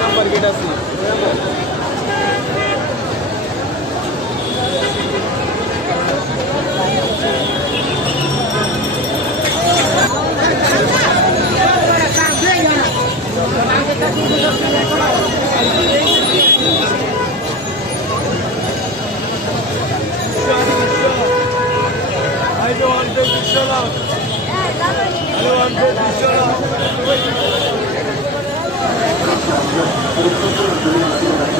Number gate আছে Thank you. I don't want to be shut up. I don't want to be shut up.